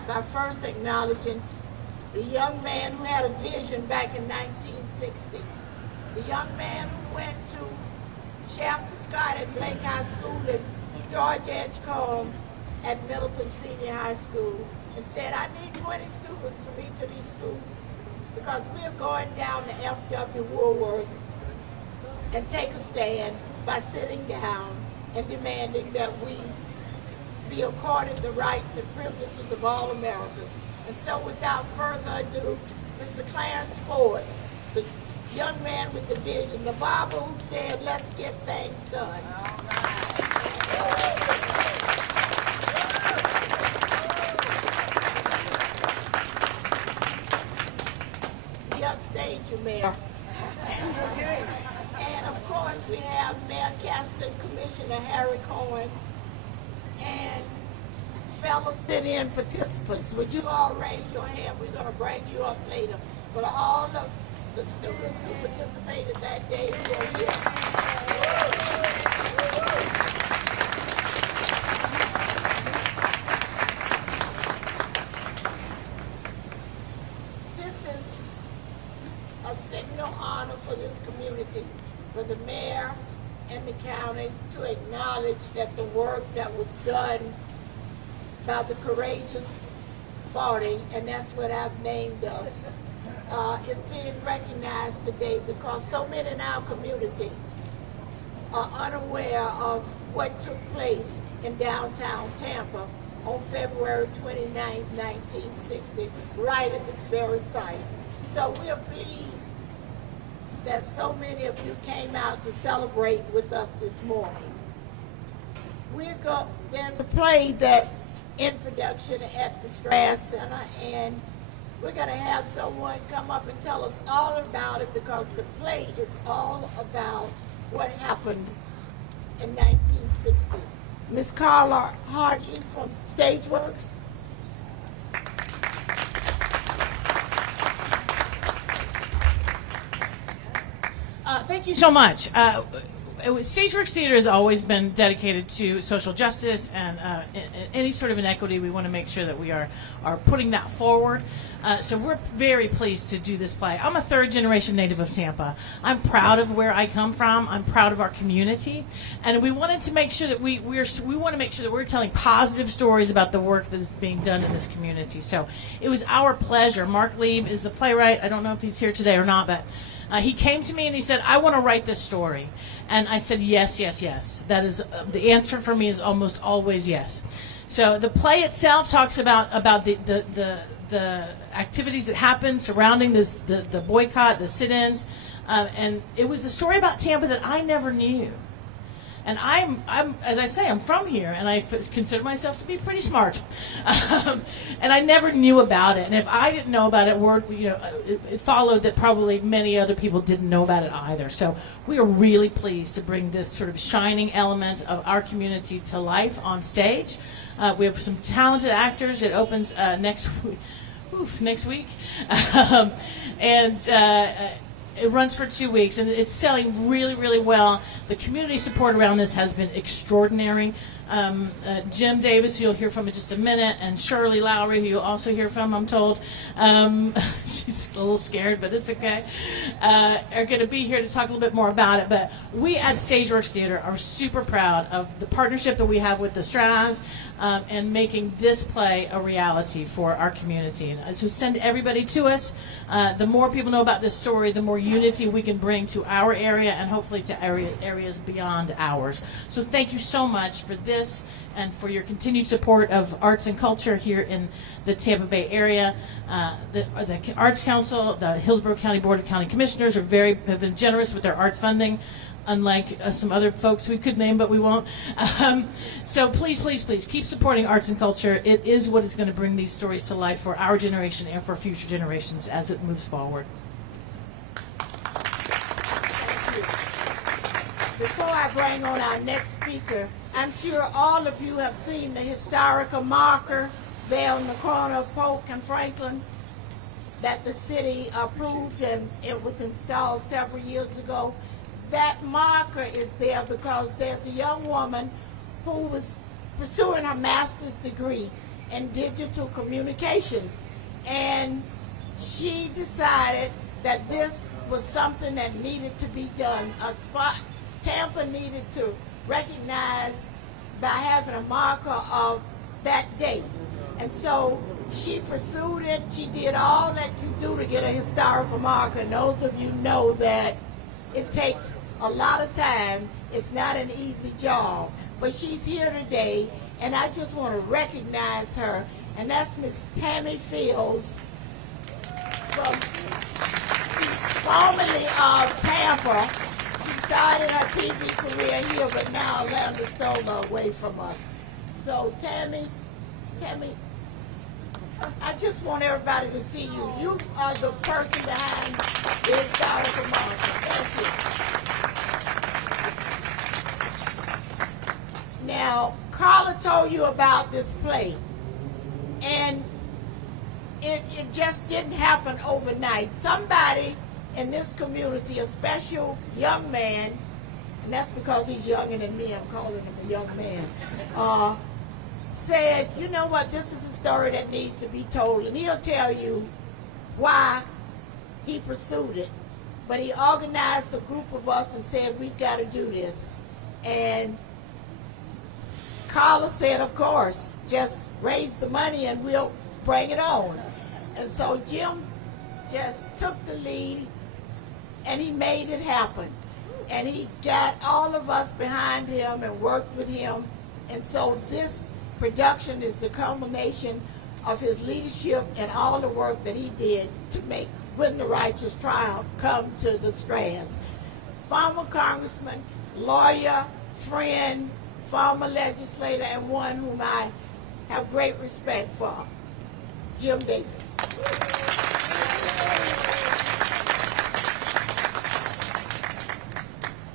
out by first acknowledging the young man who had a vision back in 1960. The young man who went to Shafter Scott at Blake High School and George Edgecombe at Middleton Senior High School and said, I need 20 students from each of these schools because we're going down to F.W. Woolworth and take a stand by sitting down and demanding that we be accorded the rights and privileges of all Americans. And so without further ado, Mr. Clarence Ford, the young man with the vision, the Bible who said, let's get things done. The upstage, you, Mayor. And of course, we have Mayor Caston, Commissioner Harry Cohen, and fellow sit-in participants. Would you all raise your hand? We're going to bring you up later. But all of the students who participated that day who are here. This is a signal honor for this community, for the mayor and the county to acknowledge that the work that was done by the courageous 40, and that's what I've named us, is being recognized today because so many in our community are unaware of what took place in downtown Tampa on February 29, 1960, right at this very site. So we're pleased that so many of you came out to celebrate with us this morning. There's a play that's in production at the Strass Center, and we're going to have someone come up and tell us all about it because the play is all about what happened in 1960. Miss Carla Hartley from Stageworks. Thank you so much. Stageworks Theater has always been dedicated to social justice and any sort of inequity. We want to make sure that we are putting that forward. So we're very pleased to do this play. I'm a third-generation native of Tampa. I'm proud of where I come from. I'm proud of our community, and we wanted to make sure that we want to make sure that we're telling positive stories about the work that is being done in this community. So it was our pleasure. Mark Lieb is the playwright. I don't know if he's here today or not, but he came to me and he said, I want to write this story. And I said, yes, yes, yes. That is, the answer for me is almost always yes. So the play itself talks about the activities that happened surrounding this, the boycott, the sit-ins. And it was the story about Tampa that I never knew. And I'm as I say, I'm from here, and I consider myself to be pretty smart. And I never knew about it. And if I didn't know about it, it followed that probably many other people didn't know about it either. So we are really pleased to bring this sort of shining element of our community to life on stage. We have some talented actors. It opens next week. It runs for 2 weeks, and it's selling really, really well. The community support around this has been extraordinary. Jim Davis, who you'll hear from in just a minute, and Shirley Lowry, who you'll also hear from, I'm told. She's a little scared, but it's okay. Are going to be here to talk a little bit more about it. But we at Stageworks Theater are super proud of the partnership that we have with the Strass and making this play a reality for our community. And so send everybody to us. The more people know about this story, the more unity we can bring to our area and hopefully to areas beyond ours. So thank you so much for this and for your continued support of arts and culture here in the Tampa Bay area. The Arts Council, the Hillsborough County Board of County Commissioners have been generous with their arts funding, unlike some other folks we could name, but we won't. So please, please, please keep supporting arts and culture. It is what is going to bring these stories to life for our generation and for future generations as it moves forward. Before I bring on our next speaker, I'm sure all of you have seen the historical marker there on the corner of Polk and Franklin that the city approved, and it was installed several years ago. That marker is there because there's a young woman who was pursuing her master's degree and digital communications. And she decided that this was something that needed to be done. Tampa needed to recognize by having a marker of that date. And so she pursued it. She did all that you do to get a historical marker. And those of you know that it takes a lot of time. It's not an easy job. But she's here today, and I just want to recognize her. And that's Miss Tammy Fields, formerly of Tampa. She started her TV career here, but now Atlanta stole her away from us. So Tammy, I just want everybody to see you. You are the person behind the historical marker. Thank you. Now, Carla told you about this play, and it just didn't happen overnight. Somebody in this community, a special young man, and that's because he's younger than me, I'm calling him a young man, said, you know what, this is a story that needs to be told, and he'll tell you why he pursued it. But he organized a group of us and said, we've got to do this. And Carla said, of course, just raise the money and we'll bring it on. And so Jim just took the lead and he made it happen. And he got all of us behind him and worked with him. And so this production is the culmination of his leadership and all the work that he did to make When the Righteous Triumph come to the Strands. Former congressman, lawyer, friend, former legislator, and one whom I have great respect for, Jim Davis.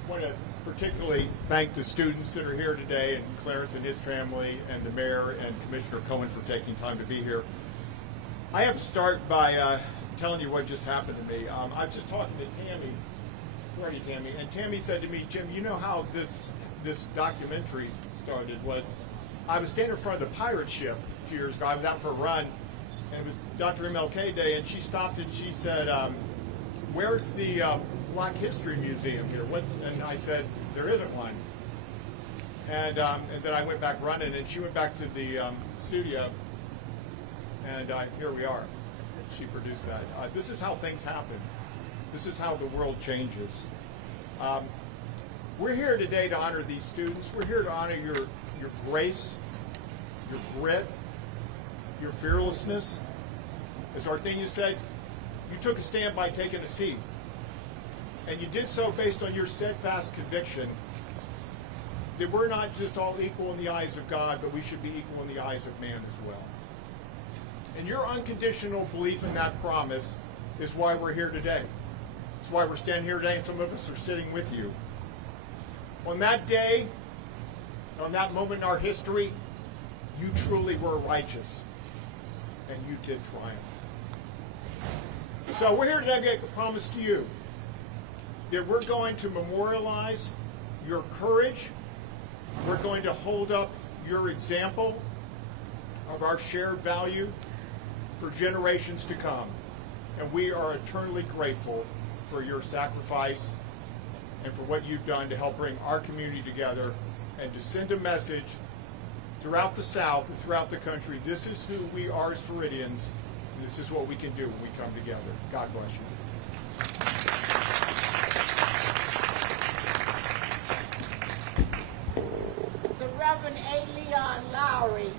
I want to particularly thank the students that are here today, and Clarence and his family, and the mayor and Commissioner Cohen for taking time to be here. I have to start by telling you what just happened to me. I was just talking to Tammy. Where are you, Tammy? And Tammy said to me, Jim, you know how this documentary started was, I was standing in front of the pirate ship a few years ago. I was out for a run, and it was Dr. MLK Day, and she stopped and she said, where's the Black History Museum here? And I said, there isn't one. And then I went back running, and she went back to the studio, and here we are. She produced that. This is how things happen. This is how the world changes. We're here today to honor these students. We're here to honor your grace, your grit, your fearlessness. As Arthenia said, you took a stand by taking a seat. And you did so based on your steadfast conviction that we're not just all equal in the eyes of God, but we should be equal in the eyes of man as well. And your unconditional belief in that promise is why we're here today. It's why we're standing here today, and some of us are sitting with you. On that day, on that moment in our history, you truly were righteous, and you did triumph. So we're here today to make a promise to you that we're going to memorialize your courage. We're going to hold up your example of our shared value for generations to come. And we are eternally grateful for your sacrifice and for what you've done to help bring our community together and to send a message throughout the South and throughout the country. This is who we are as Floridians, and this is what we can do when we come together. God bless you. The Reverend A. Leon Lowry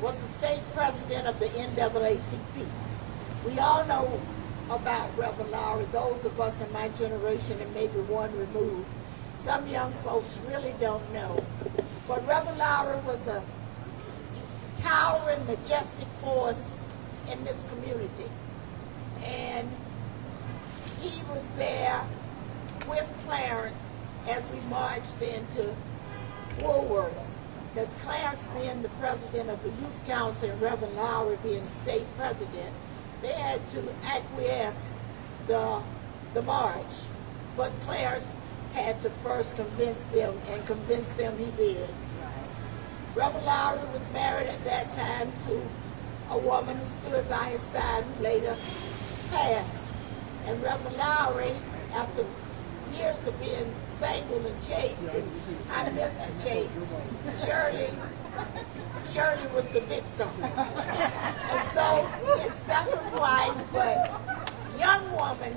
was the state president of the NAACP. We all know about Reverend Lowry, those of us in my generation and maybe one removed. Some young folks really don't know. But Reverend Lowry was a towering, majestic force in this community. And he was there with Clarence as we marched into Woolworth. Because Clarence being the president of the Youth Council and Reverend Lowry being the state president, they had to acquiesce the march. But Clarence had to first convince them, and convince them he did. Reverend Lowry was married at that time to a woman who stood by his side who later passed. And Reverend Lowry, after years of being single and chaste, and I missed the chase, Shirley was the victim. And so his second wife, but young woman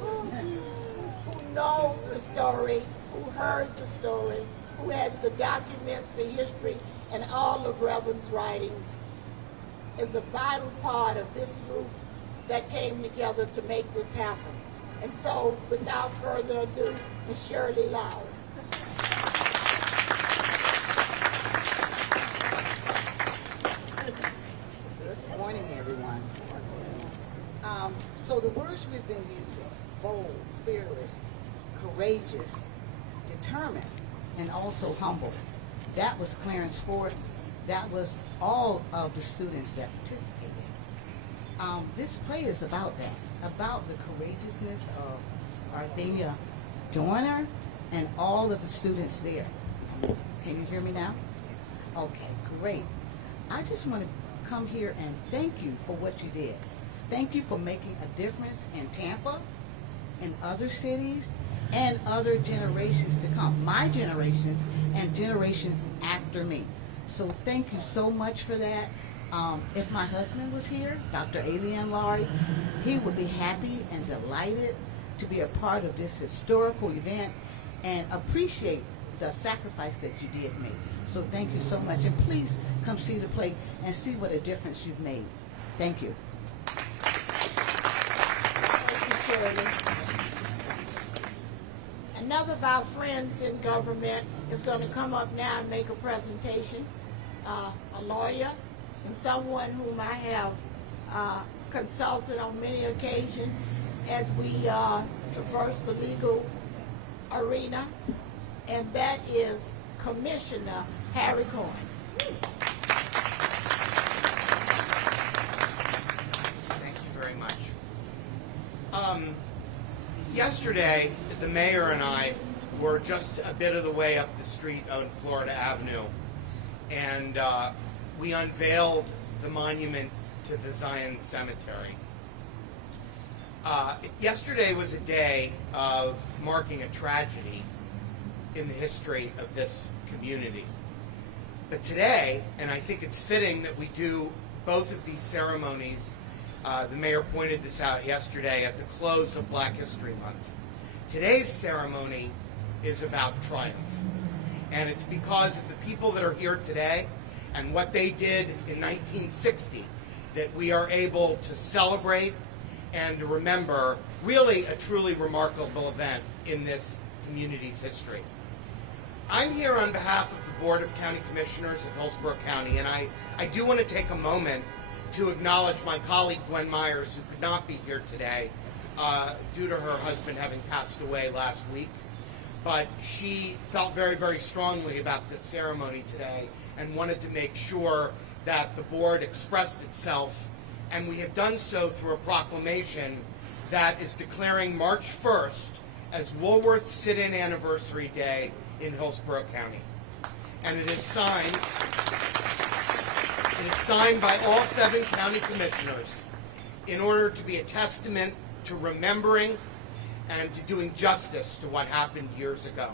who knows the story, who heard the story, who has the documents, the history, and all of Reverend's writings, is a vital part of this group that came together to make this happen. And so, without further ado, Ms. Shirley Lowry. Good morning, everyone. So the words we've been using, bold, fearless, courageous, determined, and also humble. That was Clarence Ford. That was all of the students that participated. This play is about that, about the courageousness of Arthenia Joyner and all of the students there. Can you hear me now? Okay, great. I just want to come here and thank you for what you did. Thank you for making a difference in Tampa, in other cities, and other generations to come. My generations and generations after me. So thank you so much for that. If my husband was here, Dr. Alien Laurie, he would be happy and delighted to be a part of this historical event and appreciate the sacrifice that you did make. So thank you so much. And please come see the play and see what a difference you've made. Thank you. Thank you, Shirley. Another of our friends in government is going to come up now and make a presentation. A lawyer and someone whom I have consulted on many occasions as we traverse the legal arena, and that is Commissioner Harry Coyne. Thank you very much. Yesterday, the mayor and I were just a bit of the way up the street on Florida Avenue, and we unveiled the monument to the Zion Cemetery. Yesterday was a day of marking a tragedy in the history of this community. But today, and I think it's fitting that we do both of these ceremonies, the mayor pointed this out yesterday at the close of Black History Month. Today's ceremony is about triumph. And it's because of the people that are here today and what they did in 1960 that we are able to celebrate and to remember really a truly remarkable event in this community's history. I'm here on behalf of the Board of County Commissioners of Hillsborough County, and I do want to take a moment to acknowledge my colleague Gwen Myers, who could not be here today due to her husband having passed away last week. But she felt very, very strongly about this ceremony today and wanted to make sure that the board expressed itself, and we have done so through a proclamation that is declaring March 1st as Woolworth Sit-In Anniversary Day in Hillsborough County. And it is signed by all 7 county commissioners in order to be a testament to remembering and to doing justice to what happened years ago.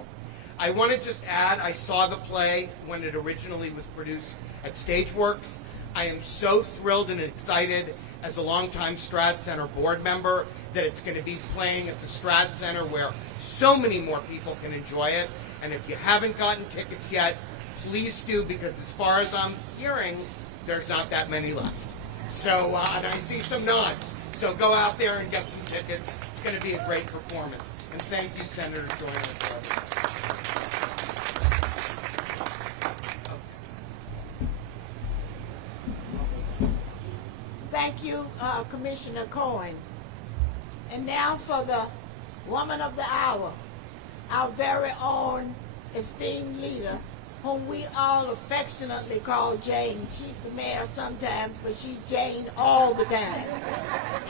I want to just add, I saw the play when it originally was produced at Stageworks. I am so thrilled and excited as a longtime Strass Center board member that it's going to be playing at the Strass Center where so many more people can enjoy it. And if you haven't gotten tickets yet, please do, because as far as I'm hearing, there's not that many left. So, and I see some nods. So go out there and get some tickets. It's going to be a great performance. And thank you, Senator Joyner. Thank you, Commissioner Coyne. And now for the woman of the hour, our very own esteemed leader, whom we all affectionately call Jane. She's the mayor sometimes, but she's Jane all the time.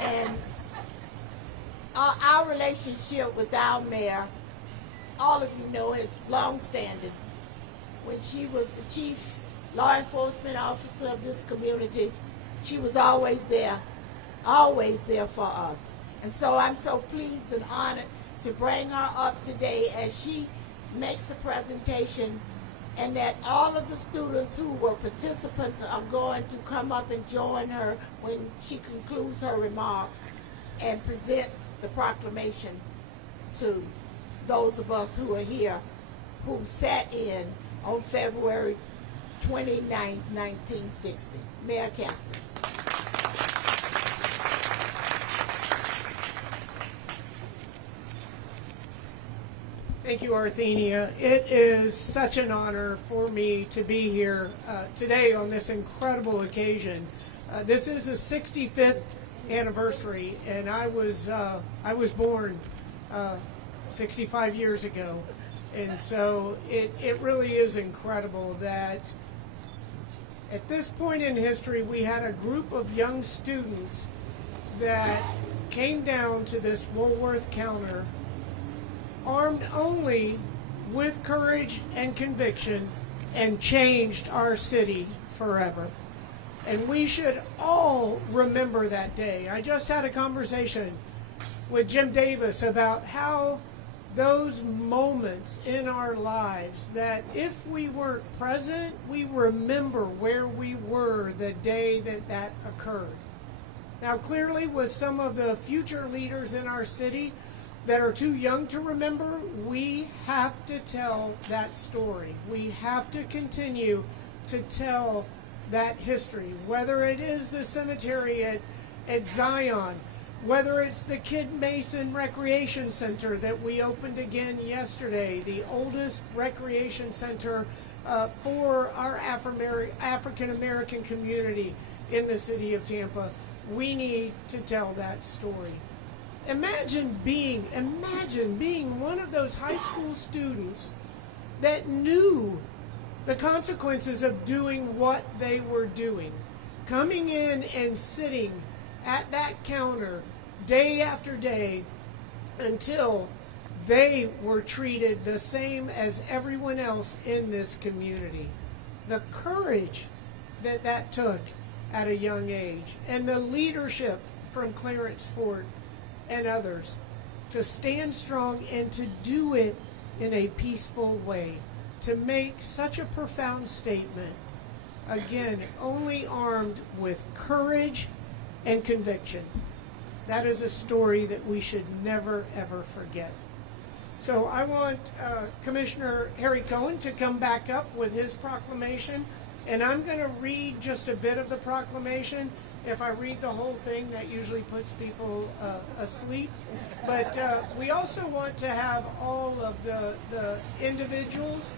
And our relationship with our mayor, all of you know, is long-standing. When she was the chief law enforcement officer of this community, she was always there for us. And so I'm so pleased and honored to bring her up today as she makes a presentation, and that all of the students who were participants are going to come up and join her when she concludes her remarks and presents the proclamation to those of us who are here who sat in on February 29, 1960. Mayor Cassidy. Thank you, Arthenia. It is such an honor for me to be here today on this incredible occasion. This is the 65th anniversary, and I was born 65 years ago, and so it really is incredible that at this point in history we had a group of young students that came down to this Woolworth counter armed only with courage and conviction, and changed our city forever. And we should all remember that day. I just had a conversation with Jim Davis about how those moments in our lives that if we weren't present, we remember where we were the day that occurred. Now, clearly, with some of the future leaders in our city that are too young to remember, we have to tell that story. We have to continue to tell that history, whether it is the cemetery at Zion, whether it's the Kid Mason Recreation Center that we opened again yesterday, the oldest recreation center for our African American community in the city of Tampa. We need to tell that story. Imagine being one of those high school students that knew the consequences of doing what they were doing. Coming in and sitting at that counter day after day until they were treated the same as everyone else in this community. The courage that took at a young age, and the leadership from Clarence Ford and others to stand strong and to do it in a peaceful way, to make such a profound statement, again, only armed with courage and conviction. That is a story that we should never, ever forget. So I want Commissioner Harry Cohen to come back up with his proclamation, and I'm going to read just a bit of the proclamation. If I read the whole thing, that usually puts people asleep. But we also want to have all of the individuals,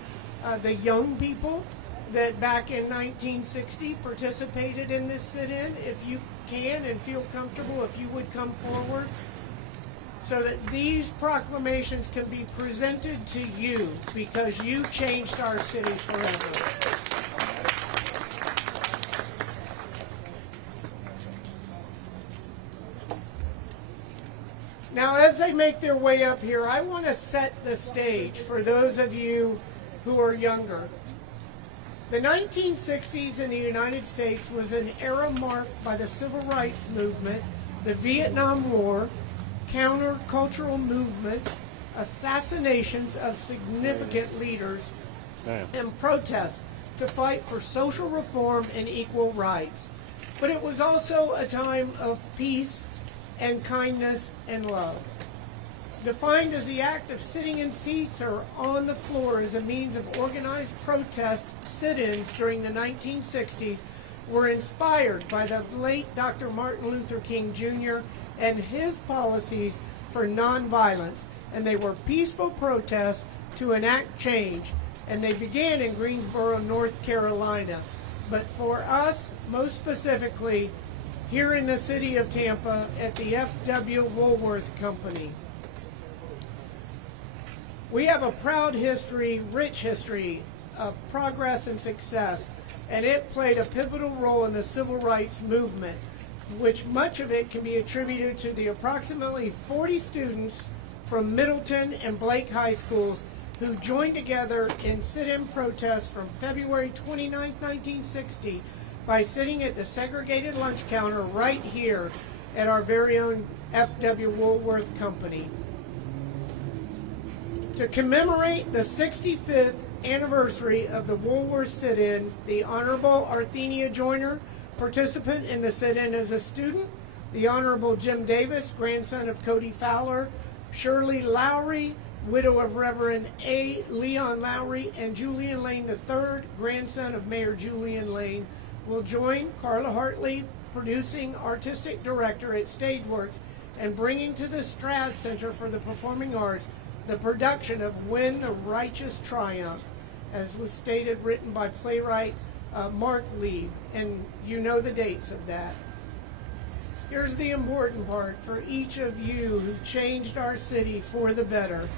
the young people that back in 1960 participated in this sit-in. If you can and feel comfortable, if you would come forward, so that these proclamations can be presented to you, because you changed our city forever. Now, as they make their way up here, I want to set the stage for those of you who are younger. The 1960s in the United States was an era marked by the Civil Rights Movement, the Vietnam War, countercultural movements, assassinations of significant leaders, and protests to fight for social reform and equal rights. But it was also a time of peace and kindness and love. Defined as the act of sitting in seats or on the floor as a means of organized protest, sit-ins during the 1960s were inspired by the late Dr. Martin Luther King Jr. and his policies for nonviolence, and they were peaceful protests to enact change, and they began in Greensboro, North Carolina. But for us, most specifically, here in the city of Tampa at the F.W. Woolworth Company. We have a proud history, rich history of progress and success, and it played a pivotal role in the civil rights movement, which much of it can be attributed to the approximately 40 students from Middleton and Blake high schools who joined together in sit-in protests from February 29, 1960 by sitting at the segregated lunch counter right here at our very own F.W. Woolworth Company. To commemorate the 65th anniversary of the Woolworth sit-in, the Honorable Arthenia Joyner, participant in the sit-in as a student, the Honorable Jim Davis, grandson of Cody Fowler, Shirley Lowry, widow of Reverend A. Leon Lowry, and Julian Lane III, grandson of Mayor Julian Lane, will join Carla Hartley, producing artistic director at Stageworks, and bringing to the Strass Center for the Performing Arts the production of When the Righteous Triumph, as was stated, written by playwright Mark Lee, and you know the dates of that. Here's the important part for each of you who changed our city for the better.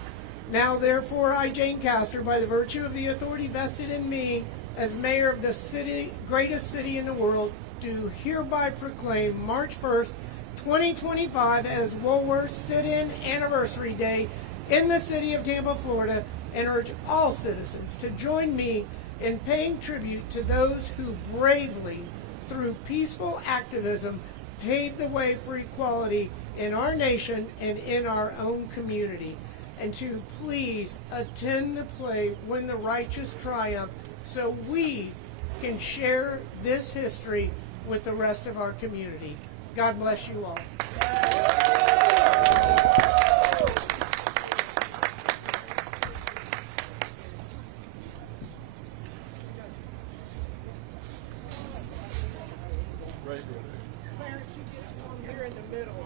Now, therefore, I, Jane Castor, by the virtue of the authority vested in me as mayor of the greatest city in the world, do hereby proclaim March 1st, 2025 as Woolworth Sit-In Anniversary Day in the city of Tampa, Florida, and urge all citizens to join me in paying tribute to those who bravely, through peaceful activism, paved the way for equality in our nation and in our own community, and to please attend the play When the Righteous Triumph so we can share this history with the rest of our community. God bless you all. Clarence, you get one here in the middle.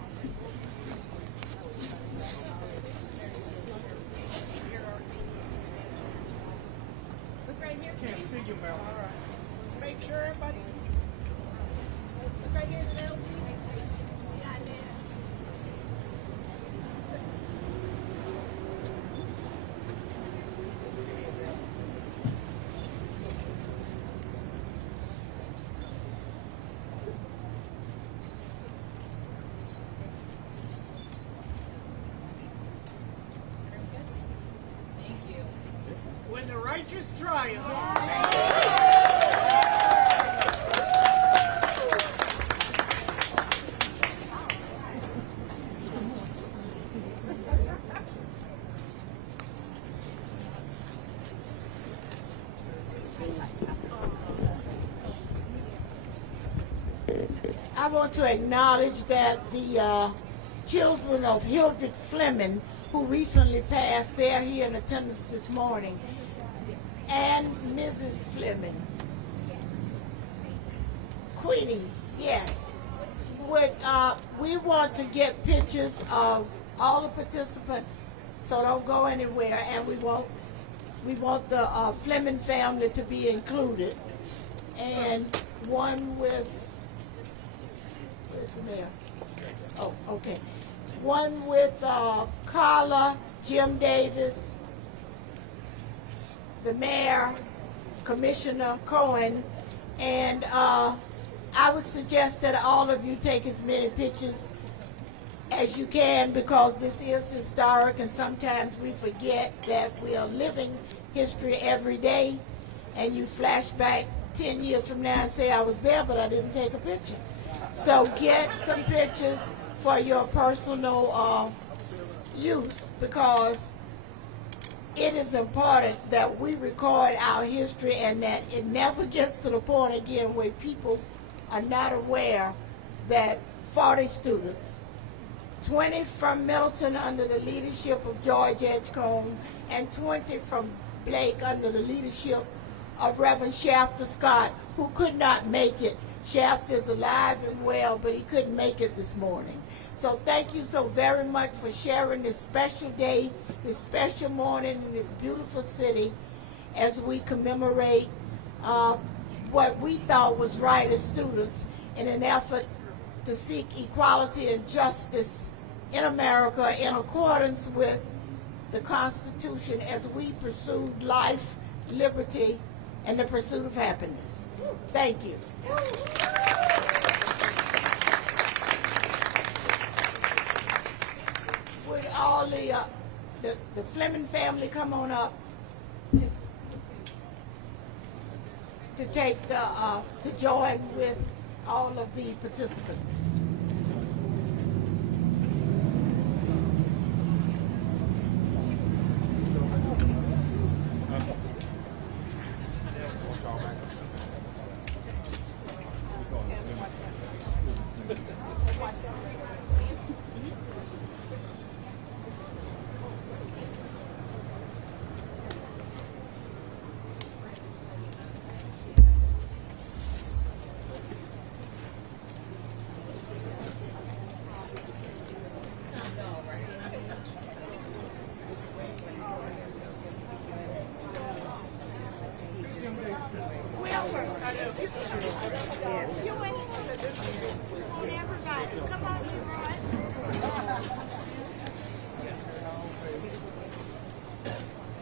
Look right here. Can't see you, Mel. All right. Make sure everybody. Look right here in the middle. When the righteous triumph. I want to acknowledge that the children of Hildred Fleming, who recently passed, they're here in attendance this morning, and Mrs. Fleming. Queenie, yes. We want to get pictures of all the participants, so don't go anywhere, and we want the Fleming family to be included, and one with, where's the mayor? Oh, okay. One with Carla, Jim Davis, the mayor, Commissioner Cohen, and I would suggest that all of you take as many pictures as you can, because this is historic, and sometimes we forget that we are living history every day, and you flash back 10 years from now and say, I was there, but I didn't take a picture. So get some pictures for your personal use, because it is important that we record our history and that it never gets to the point again where people are not aware that 40 students, 20 from Milton under the leadership of George Edgecombe, and 20 from Blake under the leadership of Reverend Shafter Scott, who could not make it. Shafter is alive and well, but he couldn't make it this morning. So thank you so very much for sharing this special day, this special morning in this beautiful city as we commemorate what we thought was right as students in an effort to seek equality and justice in America in accordance with the Constitution as we pursued life, liberty, and the pursuit of happiness. Thank you. Would all the Fleming family come on up? to take to join with all of the participants.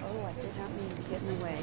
Oh, I did not mean to get in the way.